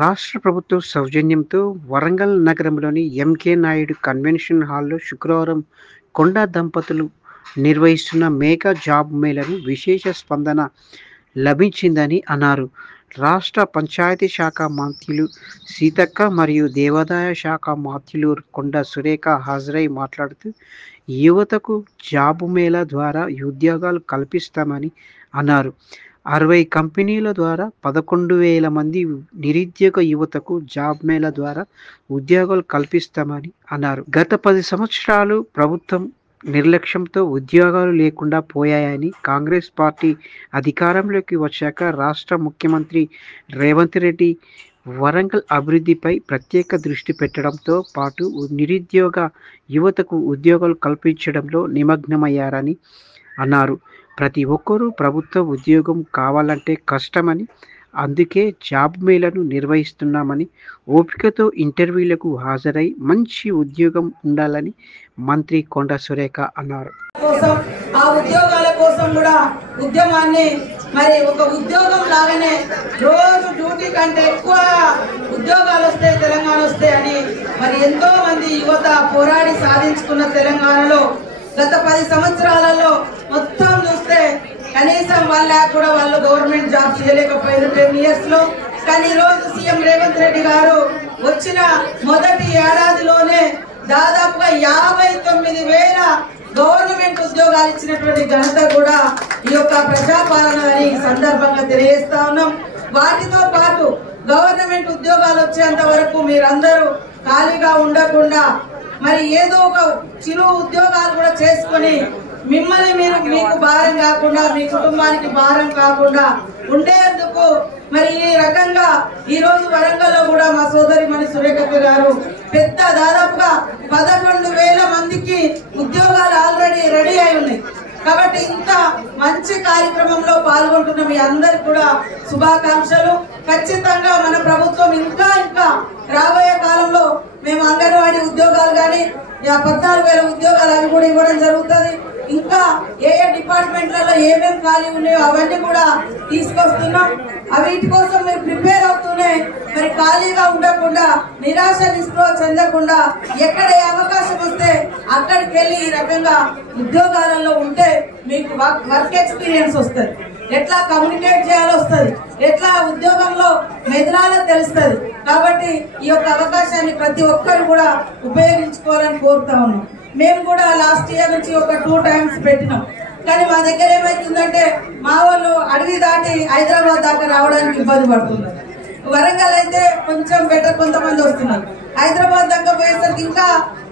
రాష్ట్ర ప్రభుత్వం సౌజన్యంతో వరంగల్ నగరంలోని ఎంకే నాయుడు కన్వెన్షన్ హాల్లో శుక్రవారం కొండా దంపతులు నిర్వహిస్తున్న మెగా జాబ్ మేళను విశేష స్పందన లభించిందని అన్నారు. రాష్ట్ర పంచాయతీ శాఖ మంత్రులు సీతక్క మరియు దేవాదాయ శాఖ మంత్రులు కొండా సురేఖ హాజరై మాట్లాడుతూ, యువతకు జాబ్ మేళా ద్వారా ఉద్యోగాలు కల్పిస్తామని అన్నారు. 60 కంపెనీల ద్వారా 11,000 మంది నిరుద్యోగ యువతకు జాబ్ మేళా ద్వారా ఉద్యోగాలు కల్పిస్తామని అన్నారు. గత 10 సంవత్సరాలు ప్రభుత్వం నిర్లక్ష్యంతో ఉద్యోగాలు లేకుండా పోయాయని, కాంగ్రెస్ పార్టీ అధికారంలోకి వచ్చాక రాష్ట్ర ముఖ్యమంత్రి రేవంత్ రెడ్డి వరంగల్ అభివృద్ధిపై ప్రత్యేక దృష్టి పెట్టడంతో పాటు నిరుద్యోగ యువతకు ఉద్యోగాలు కల్పించడంలో నిమగ్నమయ్యారని అన్నారు. ప్రతి ఒక్కరూ ప్రభుత్వ ఉద్యోగం కావాలంటే కష్టమని, అందుకే జాబ్ మేళను నిర్వహిస్తున్నామని, ఓపికతో ఇంటర్వ్యూలకు హాజరై మంచి ఉద్యోగం ఉండాలని మంత్రి కొండా సురేఖ అన్నారు. ఆ ఉద్యోగాల కోసం కూడా ఉద్యమాన్ని మరి ఒక ఉద్యోగం లాగానే రోజు డ్యూటీ కంటే ఎక్కువ ఉద్యోగాలు వస్తాయి, తెలంగాణ వస్తాయి అని మరి ఎంతో మంది యువత పోరాడి సాధించుకున్న తెలంగాణలో గత 10 సంవత్సరాలలో మొత్తం చూస్తే కనీసం వాళ్ళు గవర్నమెంట్ జాబ్ చేయలేకపోయారు 10 years లో. కానీ ఈరోజు సీఎం రేవంత్ రెడ్డి గారు వచ్చిన మొదటి ఏడాదిలోనే దాదాపుగా 59,000 గవర్నమెంట్ ఉద్యోగాలు ఇచ్చినటువంటి ఘనత కూడా ఈ యొక్క ప్రజాపాలన అని సందర్భంగా తెలియజేస్తా ఉన్నాం. వాటితో పాటు గవర్నమెంట్ ఉద్యోగాలు వచ్చేంత వరకు మీరందరూ ఖాళీగా ఉండకుండా మరి ఏదో ఒక చిరు ఉద్యోగాలు కూడా చేసుకొని మిమ్మల్ని మీకు భారం కాకుండా, మీ కుటుంబానికి భారం కాకుండా ఉండేందుకు మరి ఈ రకంగా ఈ రోజు వరంగల్లో కూడా మా సోదరి మణి సురేఖ గారు పెద్ద దాదాపుగా 11,000 మందికి ఉద్యోగాలు ఆల్రెడీ రెడీ అయి ఉన్నాయి. కాబట్టి ఇంత మంచి కార్యక్రమంలో పాల్గొంటున్న మీ అందరికి కూడా శుభాకాంక్షలు. ఖచ్చితంగా మన ప్రభుత్వం ఇంకా రాబోయే కాలంలో మేము అంగన్వాడీ ఉద్యోగాలు కానీ 14,000 ఉద్యోగాలు అవి కూడా ఇవ్వడం జరుగుతుంది. ఇంకా ఏ డిపార్ట్మెంట్లలో ఏమేమి ఖాళీ ఉన్నాయో అవన్నీ కూడా తీసుకొస్తున్నాం. వీటి కోసం మీరు ప్రిపేర్ అవుతూనే మరి ఖాళీగా ఉండకుండా, నిరాశ నిస్పృహ చెందకుండా ఎక్కడ ఏ అవకాశం వస్తే అక్కడికి వెళ్ళి ఈ రకంగా ఉద్యోగాలలో ఉంటే మీకు వర్క్ ఎక్స్పీరియన్స్ వస్తుంది, ఎట్లా కమ్యూనికేట్ చేయాలో వస్తుంది, ఎట్లా ఉద్యోగంలో మెదలాలో తెలుస్తుంది. కాబట్టి ఈ యొక్క అవకాశాన్ని ప్రతి ఒక్కరు కూడా ఉపయోగించుకోవాలని కోరుతా ఉన్నాం. మేము కూడా లాస్ట్ ఇయర్ నుంచి ఒక 2 times పెట్టినాం. కానీ మా దగ్గర ఏమైతుందంటే మా వాళ్ళు అడవి దాటి హైదరాబాద్ దాకా రావడానికి ఇబ్బంది పడుతున్నారు. వరంగల్ అయితే కొంచెం బెటర్, కొంతమంది వస్తున్నారు. హైదరాబాద్ దాకా పోయేసరికి ఇంకా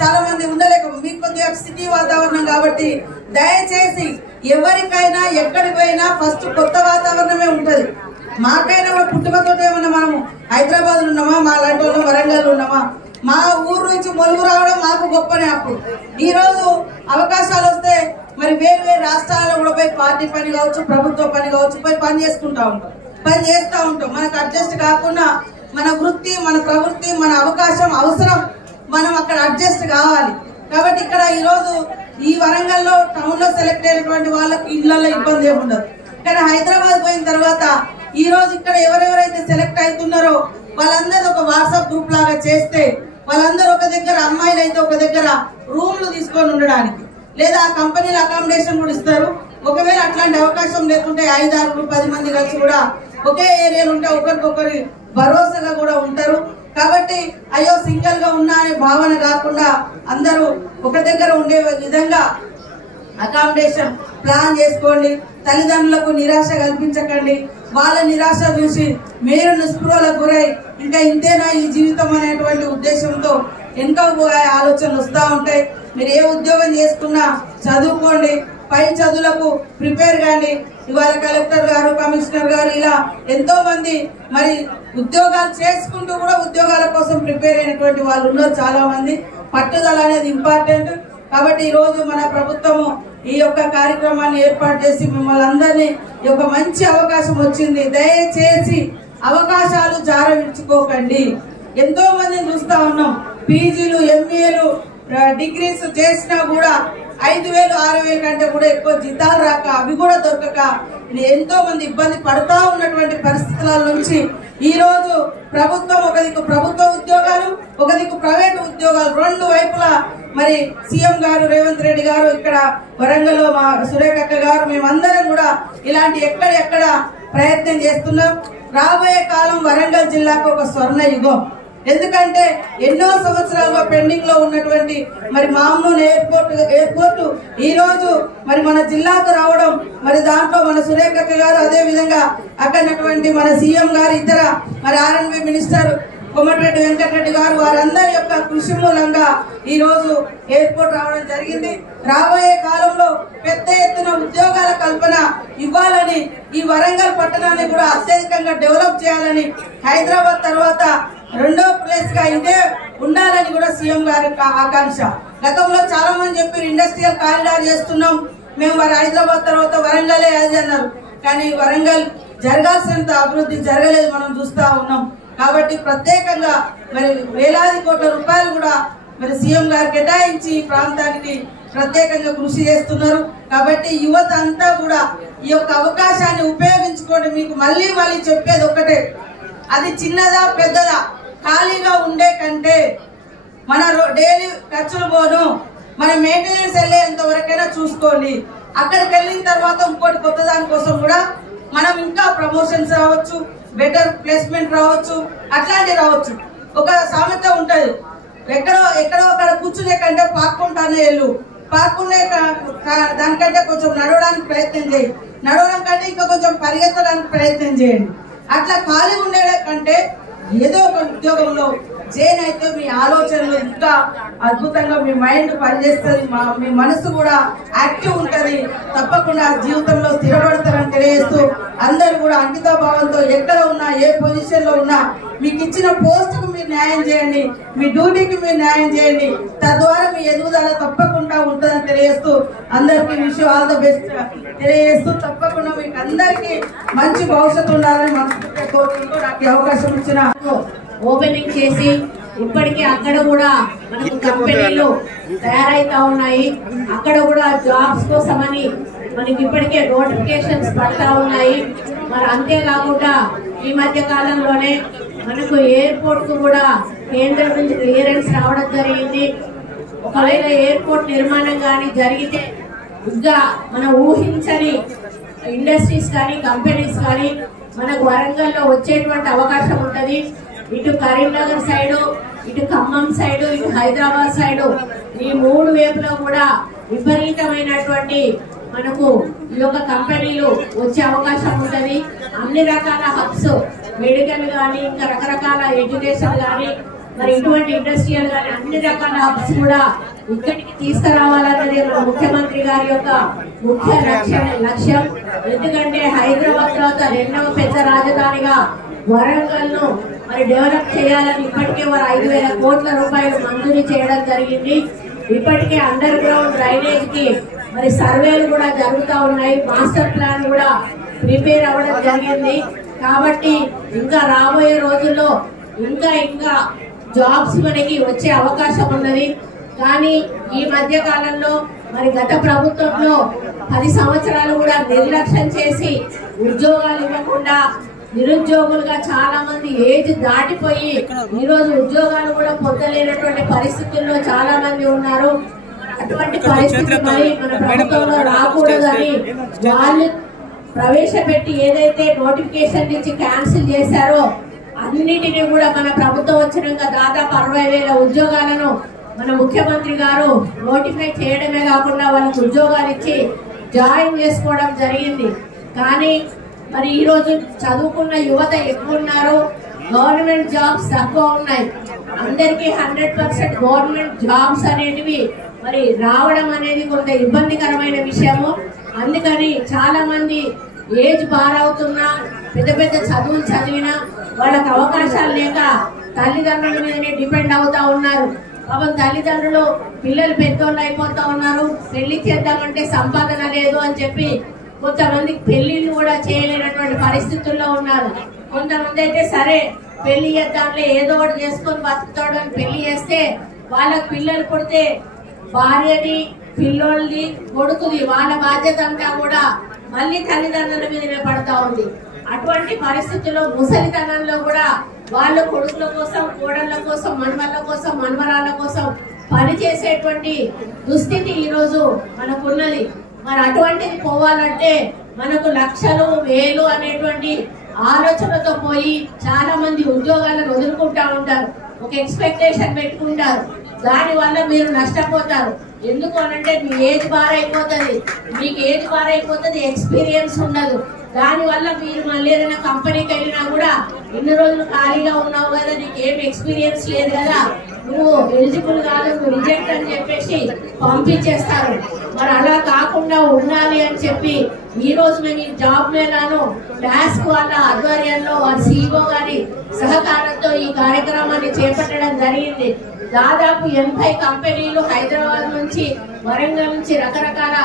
చాలా మంది ఉండలేక, మీకు కొద్దిగా సిటీ వాతావరణం కాబట్టి దయచేసి ఎవరికైనా ఎక్కడికి పోయినా ఫస్ట్ కొత్త వాతావరణమే ఉంటది. మాకైనా కూడా పుట్టుకతో ఏమన్నా మనము హైదరాబాద్ ఉన్నామా, మా లాంటి వాళ్ళు వరంగల్ ఉన్నామా, మా ఊరు నుంచి మొలుగు రావడం మాకు గొప్పనే. అప్పుడు ఈ రోజు అవకాశాలు వస్తే మరి వేరు రాష్ట్రాల్లో కూడా పోయి పార్టీ పని కావచ్చు, ప్రభుత్వ పని కావచ్చు, పోయి పని చేస్తూ ఉంటాం. మనకు అడ్జస్ట్ కాకుండా మన వృత్తి, మన ప్రవృత్తి, మన అవకాశం అవసరం, మనం అక్కడ అడ్జస్ట్ కావాలి. కాబట్టి ఇక్కడ ఈ రోజు ఈ వరంగల్లో టౌన్ లో సెలెక్ట్ అయినటువంటి వాళ్ళకి ఇళ్లలో ఇబ్బంది ఏమి ఉండదు. కానీ హైదరాబాద్ పోయిన తర్వాత ఈ రోజు ఇక్కడ ఎవరెవరైతే సెలెక్ట్ అవుతున్నారో వాళ్ళందరూ ఒక వాట్సాప్ గ్రూప్ లాగా చేస్తే వాళ్ళందరూ ఒక దగ్గర, అమ్మాయిలు అయితే ఒక దగ్గర రూమ్లు తీసుకొని ఉండడానికి, లేదా ఆ కంపెనీలు అకామిడేషన్ కూడా ఇస్తారు. ఒకవేళ అట్లాంటి అవకాశం లేకుంటే 5, 6, 10 మంది కలిసి కూడా ఒకే ఏరియాలో ఉంటే ఒకరికొకరి భరోసాగా కూడా ఉంటారు. కాబట్టి అయ్యో సింగిల్ గా ఉన్నా అనే భావన కాకుండా అందరూ ఒక దగ్గర ఉండే విధంగా అకామిడేషన్ ప్లాన్ చేసుకోండి. తల్లిదండ్రులకు నిరాశ కల్పించకండి. వాళ్ళ నిరాశ చూసి మీరు నిస్పృహలకు గురై ఇంకా ఇంతేనా ఈ జీవితం అనేటువంటి ఉద్దేశంతో ఎంతో ఆలోచనలు వస్తూ ఉంటాయి. మీరు ఏ ఉద్యోగం చేసుకున్నా చదువుకోండి, పై చదువులకు ప్రిపేర్ కాండి. ఇవాళ కలెక్టర్ గారు, కమిషనర్ గారు ఇలా ఎంతో మంది మరి ఉద్యోగాలు చేసుకుంటూ కూడా ఉద్యోగాల కోసం ప్రిపేర్ అయినటువంటి వాళ్ళు ఉన్నారు చాలా మంది. పట్టుదల అనేది ఇంపార్టెంట్. కాబట్టి ఈ రోజు మన ప్రభుత్వము ఈ యొక్క కార్యక్రమాన్ని ఏర్పాటు చేసి మిమ్మల్ని అందరినీ ఈ యొక్క మంచి అవకాశం వచ్చింది. దయచేసి అవకాశాలు జారవిడ్చుకోకండి. ఎంతో మందిని చూస్తా ఉన్నాం, పీజీలు, ఎంఏలు, డిగ్రీస్ చేసినా కూడా 5,000, 6,000 కంటే కూడా ఎక్కువ జీతాలు రాక, అవి కూడా దొరకక ఎంతో మంది ఇబ్బంది పడతా ఉన్నటువంటి పరిస్థితుల నుంచి ఈ రోజు ప్రభుత్వం ఒక దిక్కు ప్రభుత్వ ఉద్యోగాలు, ఒక దిక్కు ప్రైవేట్ ఉద్యోగాలు, రెండు వైపులా మరి సీఎం గారు రేవంత్ రెడ్డి గారు ఇక్కడ వరంగల్లో మా సురేఖక్క గారు మేమందరం కూడా ఇలాంటి ఎక్కడ ప్రయత్నం చేస్తున్నాం. రాబోయే కాలం వరంగల్ జిల్లాకు ఒక స్వర్ణ యుగం. ఎందుకంటే ఎన్నో సంవత్సరాలుగా పెండింగ్ లో ఉన్నటువంటి మరి మామ్నూన్ ఎయిర్పోర్ట్ ఈ రోజు మరి మన జిల్లాకు రావడం, మరి దాంట్లో మన సురేఖక్క గారు, అదే విధంగా అక్కడటువంటి మన సీఎం గారు, ఇతర మరి R&B మినిస్టర్ కోమటిరెడ్డి వెంకటరెడ్డి గారు, వారందరి యొక్క కృషి మూలంగా ఈ రోజు ఎయిర్పోర్ట్ రావడం జరిగింది. రాబోయే కాలంలో పెద్ద ఎత్తున ఉద్యోగాల కల్పన ఇవ్వాలని, ఈ వరంగల్ పట్టణాన్ని కూడా అత్యధికంగా డెవలప్ చేయాలని, హైదరాబాద్ తర్వాత రెండో ప్లేస్ గా ఇదే ఉండాలని కూడా సీఎం గారి ఆకాంక్ష. గతంలో చాలా మంది చెప్పారు ఇండస్ట్రియల్ కారిడార్ చేస్తున్నాం మేము, మరి హైదరాబాద్ తర్వాత వరంగలే అది అన్నారు. కానీ వరంగల్ జరగాల్సినంత అభివృద్ధి జరగలేదు, మనం చూస్తా ఉన్నాం. కాబట్టి ప్రత్యేకంగా మరి వేలాది కోట్ల రూపాయలు కూడా మరి సీఎం గారు కేటాయించి ఈ ప్రాంతానికి ప్రత్యేకంగా కృషి చేస్తున్నారు. కాబట్టి యువత అంతా కూడా ఈ యొక్క అవకాశాన్ని ఉపయోగించుకోండి. మీకు మళ్ళీ చెప్పేది ఒకటే, అది చిన్నదా పెద్దదా ఖాళీగా ఉండే కంటే మన డైలీ ఖర్చులు పోను, మన మెయింటెనెన్స్ వెళ్ళేంత వరకైనా చూసుకోండి. అక్కడికి వెళ్ళిన తర్వాత ఇంకోటి కొత్త దానికోసం కూడా మనం ఇంకా ప్రమోషన్స్ రావచ్చు, బెటర్ ప్లేస్మెంట్ రావచ్చు, అట్లాంటివి రావచ్చు. ఒక సామెత ఉంటది, ఎక్కడో అక్కడ కూర్చునే కంటే పాక్కుంటానే వెళ్ళు, పాక్కునే దానికంటే కొంచెం నడవడానికి ప్రయత్నం చేయి, నడవడం కంటే ఇంకా కొంచెం పరిగెత్తడానికి ప్రయత్నం చేయండి. అట్లా ఖాళీ ఉండే కంటే ఏదో ఒక ఉద్యోగంలో జైన్ అయితే మీ ఆలోచనలు ఇంకా అద్భుతంగా మీ మైండ్ పనిచేస్తుంది, మీ మనసు కూడా యాక్టివ్ ఉంటది, తప్పకుండా జీవితంలో స్థిరపడతారని తెలియజేస్తూ అందరూ కూడా అంకిత భావంతో ఎక్కడ ఉన్నా ఏ పొజిషన్ లో ఉన్నా మీకు ఇచ్చిన పోస్ట్ కు మీరు న్యాయం చేయండి, మీ డ్యూటీకి మీరు న్యాయం చేయండి, తద్వారా మీ ఎదుగుదల తప్పకుండా ఉంటుందని తెలియజేస్తూ అందరికి విష్ ఆల్ ద బెస్ట్ తెలియజేస్తూ తప్పకుండా మీకు అందరికి మంచి భవిష్యత్తు ఉండాలని మనస్ఫూర్తిగా కోరుకుంటూ నాకు అవకాశం ఇచ్చిన ఓపెనింగ్ చేసి ఇప్పటికీ అక్కడ కూడా మనకు కంపెనీలు తయారైతా ఉన్నాయి. అక్కడ కూడా జాబ్స్ కోసమని మనకి ఇప్పటికే నోటిఫికేషన్స్ పడతా ఉన్నాయి. మరి అంతేకాకుండా ఈ మధ్య కాలంలోనే మనకు ఎయిర్పోర్ట్ కు కూడా కేంద్రం నుంచి క్లియరెన్స్ రావడం జరిగింది. ఒకవేళ ఎయిర్పోర్ట్ నిర్మాణం కానీ జరిగితే ఇంకా మనం ఊహించని ఇండస్ట్రీస్ కానీ కంపెనీస్ కానీ మనకు వరంగల్లో వచ్చేటువంటి అవకాశం ఉంటది. ఇటు కరీంనగర్ సైడు, ఇటు ఖమ్మం సైడు, ఇటు హైదరాబాద్ సైడు, ఈ మూడు వైపులో కూడా విపరీతమైనటువంటి మనకు ఈ యొక్క కంపెనీలు వచ్చే అవకాశం ఉంటది. అన్ని రకాల హబ్స్, మెడికల్ గానీ, ఇంకా రకరకాల ఎడ్యుకేషన్ గానీ, మరి ఇటువంటి ఇండస్ట్రియల్ గానీ అన్ని రకాల హబ్స్ కూడా ఇక్కడికి తీసుకురావాలన్నది మన ముఖ్యమంత్రి గారి యొక్క ముఖ్య లక్ష్యం. ఎందుకంటే హైదరాబాద్ తర్వాత రెండవ పెద్ద రాజధానిగా వరంగల్ ను మరి డెవలప్ చేయాలని ఇప్పటికే వారు 5,000 కోట్ల రూపాయలు మంజూరు చేయడం జరిగింది. ఇప్పటికే అండర్ గ్రౌండ్ డ్రైనేజ్ కి మరి సర్వేలు కూడా జరుగుతూ ఉన్నాయి, మాస్టర్ ప్లాన్ కూడా ప్రిపేర్ అవ్వడం జరిగింది. కాబట్టి ఇంకా రాబోయే రోజుల్లో ఇంకా జాబ్స్ మనకి వచ్చే అవకాశం ఉన్నది. కానీ ఈ మధ్య కాలంలో మరి గత ప్రభుత్వంలో 10 సంవత్సరాలు కూడా నిర్లక్ష్యం చేసి ఉద్యోగాలు ఇవ్వకుండా నిరుద్యోగులుగా చాలా మంది ఏజ్ దాటిపోయి ఈ రోజు ఉద్యోగాలు కూడా పొందలేనటువంటి పరిస్థితుల్లో చాలా మంది ఉన్నారు. అటువంటి పరిస్థితి మరి మన ప్రభుత్వంలో రాకూడదని వాళ్ళు ప్రవేశపెట్టి ఏదైతే నోటిఫికేషన్ నుంచి క్యాన్సిల్ చేశారో అన్నిటినీ కూడా మన ప్రభుత్వం వచ్చినాక దాదాపు 60,000 ఉద్యోగాలను మన ముఖ్యమంత్రి గారు నోటిఫై చేయడమే కాకుండా వాళ్ళకి ఉద్యోగాలు ఇచ్చి జాయిన్ చేసుకోవడం జరిగింది. కానీ మరి ఈ రోజు చదువుకున్న యువత ఎక్కువ ఉన్నారు, గవర్నమెంట్ జాబ్స్ తక్కువ ఉన్నాయి. అందరికీ 100% గవర్నమెంట్ జాబ్స్ అనేటివి మరి రావడం అనేది కొంత ఇబ్బందికరమైన విషయము. అందుకని చాలా మంది ఏజ్ బారవుతున్నా, పెద్ద చదువులు చదివినా వాళ్ళకి అవకాశాలు లేక తల్లిదండ్రుల మీదనే డిపెండ్ అవుతా ఉన్నారు. పాపం తల్లిదండ్రులు పిల్లలు పెద్దోళ్ళు అయిపోతా ఉన్నారు, పెళ్లి చేద్దామంటే సంపాదన లేదు అని చెప్పి కొంతమంది పెళ్లిళ్ళు కూడా చేయలేనటువంటి పరిస్థితుల్లో ఉన్నారు. కొంతమంది అయితే సరే పెళ్లి చేద్దాంలే ఏదో ఒకటి చేసుకొని బతుకుతాడు అని పెళ్లి చేస్తే వాళ్ళకి పిల్లలు పుడితే భార్యని, పిల్లోళ్ళని, కొడుకుది వాళ్ళ బాధ్యత అంతా కూడా మళ్ళీ తల్లిదండ్రుల మీదనే పడతా ఉంది. అటువంటి పరిస్థితుల్లో ముసలితనంలో కూడా వాళ్ళు కొడుకుల కోసం, కోడళ్ళ కోసం, మనవళ్ళ కోసం, మనవరాళ్ళ కోసం పనిచేసేటువంటి దుస్థితి ఈరోజు మనకున్నది. మరి అటువంటిది పోవాలంటే మనకు లక్షలు, వేలు అనేటువంటి ఆలోచనతో పోయి చాలా మంది ఉద్యోగాలను వదులుకుంటా ఉంటారు, ఒక ఎక్స్పెక్టేషన్ పెట్టుకుంటారు. దాని వల్ల మీరు నష్టపోతారు. ఎందుకు అనంటే మీ ఏజ్ బారైపోతుంది, మీకు ఏజ్ బారైపోతుంది, ఎక్స్పీరియన్స్ ఉండదు. దానివల్ల మీరు మళ్ళీ ఏదైనా కంపెనీకి వెళ్ళినా కూడా ఇన్ని రోజులు ఖాళీగా ఉన్నావు కదా, నీకు ఏం ఎక్స్పీరియన్స్ లేదు కదా, నువ్వు ఎలిజిబుల్ కాదు, నువ్వు రిజెక్ట్ అని చెప్పేసి పంపించేస్తారు. మరి అలా కాకుండా ఉండాలి అని చెప్పి ఈ రోజు మేము ఈ జాబ్ మేళాను టాస్క్ వాళ్ళ ఆధ్వర్యంలో వారి CEO గారి సహకారంతో ఈ కార్యక్రమాన్ని చేపట్టడం జరిగింది. దాదాపు 80 కంపెనీలు హైదరాబాద్ నుంచి, వరంగల్ నుంచి, రకరకాల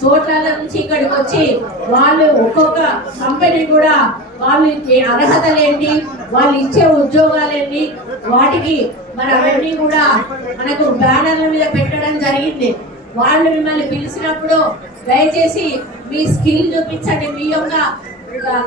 చోట్ల నుంచి ఇక్కడికి వచ్చి వాళ్ళు ఒక్కొక్క కంపెనీ కూడా వాళ్ళు అర్హతలేంటి, వాళ్ళు ఇచ్చే ఉద్యోగాలేంటి, వాటికి మరి అవన్నీ కూడా మనకు బ్యానర్ల మీద పెట్టడం జరిగింది. వాళ్ళు మిమ్మల్ని పిలిచినప్పుడు దయచేసి మీ స్కిల్ చూపించండి, మీ యొక్క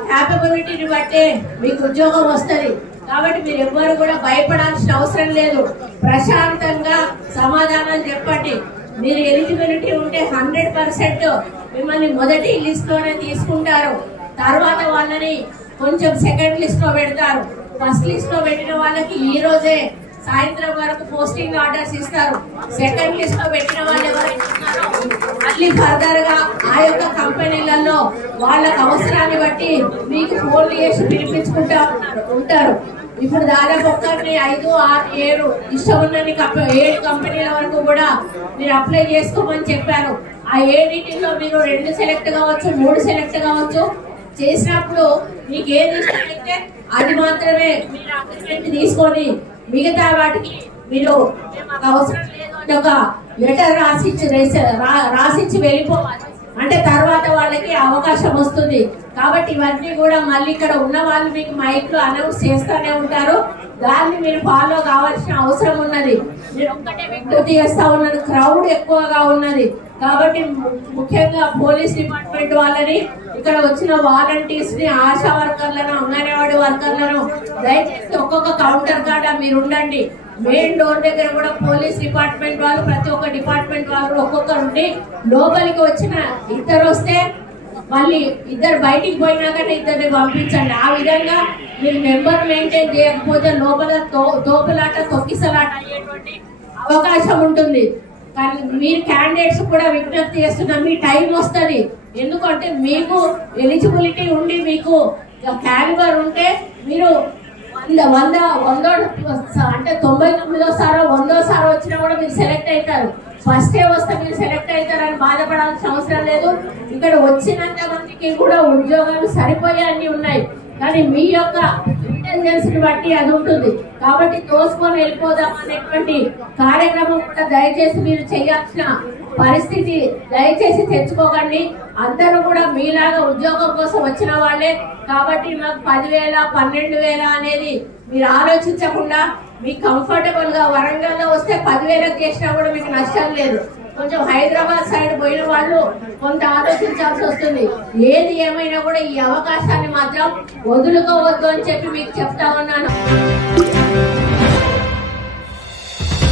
క్యాపబిలిటీని బట్టే మీకు ఉద్యోగం వస్తుంది. కాబట్టి మీరు ఎవ్వరు కూడా భయపడాల్సిన అవసరం లేదు. ప్రశాంతంగా సమాధానం చెప్పండి. మీరు ఎలిజిబిలిటీ ఉంటే 100% మిమ్మల్ని మొదటి లిస్ట్ లోనే తీసుకుంటారు. తర్వాత వాళ్ళని కొంచెం సెకండ్ లిస్ట్ లో పెడతారు. ఫస్ట్ లిస్ట్ లో పెట్టిన వాళ్ళకి ఈ రోజే సాయంత్రం వరకు పోస్టింగ్ ఆర్డర్స్ ఇస్తారు. సెకండ్ లిస్ట్ లో పెట్టిన వాళ్ళు ఎవరైతే ఉన్నారో మళ్ళీ ఫర్దర్ గా ఆ యొక్క కంపెనీలలో వాళ్ళకి అవసరాన్ని బట్టి మీకు ఫోన్లు చేసి పిలిపించుకుంటా ఉంటారు. ఇప్పుడు దాదాపు ఒక్కరిని 5, 6, 7 ఇష్టం ఉన్నన్ని 7 కంపెనీల వరకు కూడా మీరు అప్లై చేసుకోమని చెప్పారు. ఆ 7లో మీరు 2 సెలెక్ట్ కావచ్చు, 3 సెలెక్ట్ కావచ్చు. చేసినప్పుడు మీకు ఏది ఇష్టమైతే అది మాత్రమే మీరు అగ్రిమెంట్ తీసుకొని మిగతా వాటికి మీరు మాకు అవసరం లేదు అని ఒక లెటర్ రాసిచ్చి వెళ్ళిపోవాలి. అంటే తర్వాత వాళ్ళకి అవకాశం వస్తుంది. కాబట్టి ఇవన్నీ కూడా మళ్ళీ ఇక్కడ ఉన్న వాళ్ళు మీకు మైక్ లో అనౌన్స్ చేస్తూనే ఉంటారు. దాన్ని మీరు ఫాలో కావాల్సిన అవసరం ఉన్నది. నేను ఒక్కటే విజ్ఞప్తి చేస్తా ఉన్నాను, క్రౌడ్ ఎక్కువగా ఉన్నది. కాబట్టి ముఖ్యంగా పోలీస్ డిపార్ట్మెంట్ వాళ్ళని, ఇక్కడ వచ్చిన వాలంటీర్స్ ని, ఆశా వర్కర్లను, అంగన్వాడీ వర్కర్లను దయచేసి ఒక్కొక్క కౌంటర్ కాడ మీరు ఉండండి. మెయిన్ డోర్ దగ్గర కూడా పోలీస్ డిపార్ట్మెంట్ వాళ్ళు, ప్రతి ఒక్క డిపార్ట్మెంట్ వాళ్ళు ఒక్కొక్కరు ఉండి లోపలికి వచ్చిన 2 వస్తే మళ్ళీ 2 బయటికి పోయినాకనే 2ని పంపించండి. ఆ విధంగా మీరు నెంబర్ మెయింటైన్ చేయకపోతే లోపల తోపులాట, తొక్కిసలాట అయ్యేటువంటి అవకాశం ఉంటుంది. కానీ మీరు క్యాండిడేట్స్ కూడా విజ్ఞప్తి చేస్తున్నారు, మీ టైం వస్తుంది. ఎందుకంటే మీకు ఎలిజిబిలిటీ ఉండి మీకు క్యాలిబర్ ఉంటే మీరు 100 అంటే 99సారో 100సారో వచ్చినా కూడా మీరు సెలెక్ట్ అవుతారు. ఫస్టే వస్తే మీరు సెలెక్ట్ అవుతారని బాధపడాల్సిన అవసరం లేదు. ఇక్కడ వచ్చినంత మందికి కూడా ఉద్యోగాలు సరిపోయే అన్ని ఉన్నాయి. కానీ మీ యొక్క ఇంటెలిజెన్స్ ని బట్టి అది ఉంటుంది. కాబట్టి తోసుకొని వెళ్ళిపోదాం అనేటువంటి కార్యక్రమం కూడా దయచేసి మీరు చేయాల్సిన పరిస్థితి దయచేసి తెచ్చుకోకండి. అందరూ కూడా మీలాగా ఉద్యోగం కోసం వచ్చిన వాళ్ళే. కాబట్టి మాకు 10,000, 12,000 అనేది మీరు ఆలోచించకుండా మీకు కంఫర్టబుల్ గా వరంగల్లో వస్తే 10,000 చేసినా కూడా మీకు నష్టం లేదు. కొంచెం హైదరాబాద్ సైడ్ పోయిన వాళ్ళు కొంత ఆలోచించాల్సి వస్తుంది. ఏది ఏమైనా కూడా ఈ అవకాశాన్ని మాత్రం వదులుకోవద్దు అని చెప్పి మీకు చెప్తా ఉన్నాను.